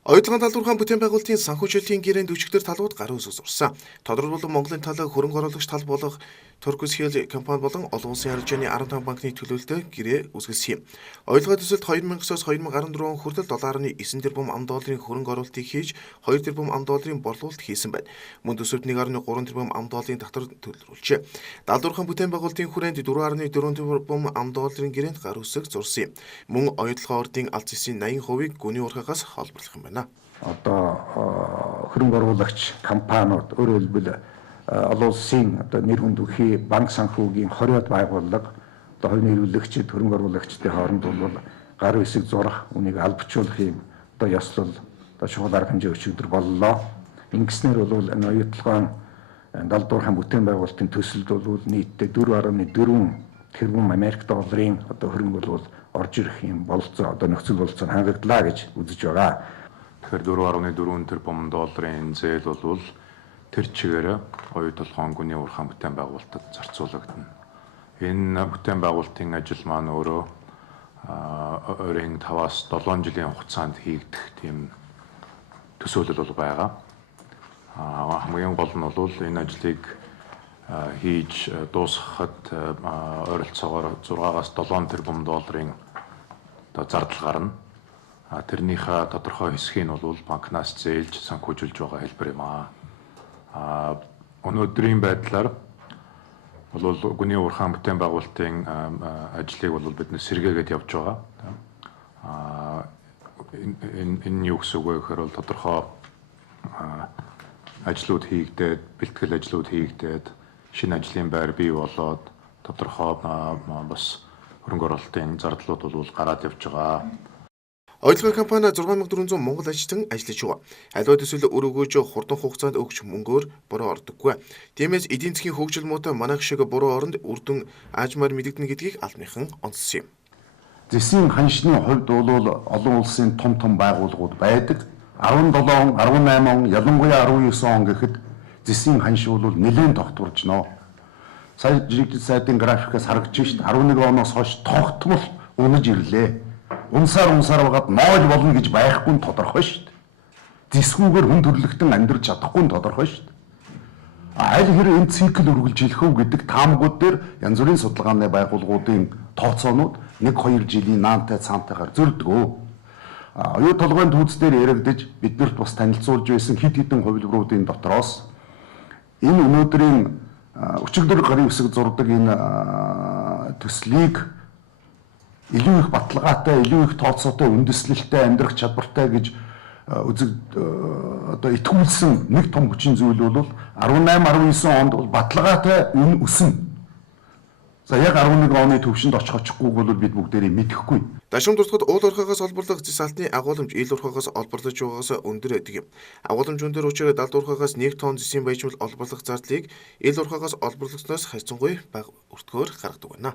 Оюутгын талбархан бүтээн байгуулалтын санхүүжилтийн гэрээнд өчигдөр талууд гарын үсэг зурсан. Тодорхойлбол Монголын тал хөрөнгө оруулагч тал болох Turkish Hill компани болон олон улсын харилцааны 15 банкны төлөөлөлтөд гэрээ үсгэсэн юм. Оюутгын төсөлд 2009-оос 2014 он хүртэл $7.9 тэрбум $, хөрөнгө оруулалтыг хийж $2 тэрбум $, борлуулалт хийсэн байна. Мөн төсөвт $1.3 тэрбум $, татвар төлөвлөжээ. Талбархан бүтээн байгуулалтын хүрээнд $4.4 тэрбум $, гэрээнд гар үсэг зурсан юм. Мөн оюутлогын ордын аль зэсийн 80%-ийг гүний урхагаас холборлох юм байна. Одоо хөрөнгө оруулагч компаниуд өөрөөр хэлбэл олон улсын одоо нэр хүндүхий банк санхүүгийн 20-од байгууллага одоо хувийн эрхлэгчид хөрөнгө оруулагчдын хооронд бол гар үсэг зурах үнийг албачуулах юм одоо ёслол одоо чухал арга хэмжээ өчигдөр боллоо. Ингэснээр бол энэ оюутлогын далдуурхан бүтээн байгуулалтын төсөлд бол нийтдээ $4.4 тэрбум Америк долларын одоо хөрөнгө бол орж ирэх юм бололцоо одоо нөхцөл бололцоо хангагдлаа гэж үзэж байгаа. Тэгэхээр $4.4 тэрбум зээл бол тэр чигээр оюутлогын гүний урхан бүтээн байгуулалтад зарцуулагдана. Энэ бүтээн байгуулалтын ажил маань өөрөө ойрын 5-аас 7 жилийн хугацаанд хийгдэх тийм төсөөлөл бол байгаа. Хамгийн гол нь бол энэ ажлыг хийж дуусгахад ойролцоогоор $6-аас 7 тэрбум $-ын зардал гарна. Тэрнийхээ тодорхой хэсгийг нь бол банкнаас зээлж санхүүжүүлж байгаа хэлбэр юм аа. Өнөөдрийн байдлаар бол гүний урхан бүтээн байгуулалтын ажлыг бол бид сэргээгээд явж байгаа. Энэ юу гэсэн үг вэ гэхээр бол тодорхой ажлууд хийгдээд, бэлтгэл ажлууд хийгдээд, шинэ ажлын байр бий болоод тодорхой бас хөрөнгө оруулалтын зардлууд бол гараад явж байгаа. Оюутлогын компани 6400 монгол ажилтан ажиллаж байгаа. Аливаа төсөл өргөөж хурдан хугацаанд өгч мөнгөөр буруу ордоггүй. Тиймээс эдийн засгийн хөгжил муутай манайх шиг буруу оронд үрдэн аажмаар мэдэгдэнэ гэдгийг албаныхан онцлсон юм. Зэсийн ханшны хувьд бол олон улсын том байгууллагууд байдаг. 17 он, 18 он, ялангуяа 19 он гэхэд зэсийн ханш бол нэлээд тогтворж нөө. Сая жиргэжил сайдын графикаас харагдаж байна шүү дээ. 11 оноос хойш тогтмол унаж ирлээ. Унсаар байгаад ноож болно гэж байхгүй нь тодорхой шүү дээ. Зэсгүүгээр хүн төрлөختөн амьдрч чадахгүй нь тодорхой шүү дээ. Аль хэрэг энэ цикл үргэлжлэх үү гэдэг таамагууд дээр янз бүрийн судалгааны байгууллагуудын тооцоонууд 1-2 жилийн наантай цаантайгаар зөрдөг. Оюу толгойн түүц дээр яригдж биднэрт бас танилцуулж байсан хэд хэдэн хувилбаруудын дотроос энэ өнөөдрийн өчигдөр гарын үсэг зурдаг энэ төслийг илүү их баталгаатай, илүү их тооцоотой, үндэслэлтэй, амьдрах чадвартай гэж одоо итгүүлсэн нэг том хүчин зүйл бол 18-19 онд бол баталгаатай үн өснө. За яг 11 оны төвшөнд очихгүйг бол бид бүгдээрээ мэдэхгүй. Дашим дуртагт уул урхагаас олборлох зэс алтны агуулмж ил урхагаас олборлож байгаагаас өндөр байдаг юм. Агуулмж өндөр учраас далд урхагаас 1 тонн зэсийн баяжмал олборлох зардлыг ил урхагаас олборлогчноос харьцангуй бага өртгөөр гаргадаг байна.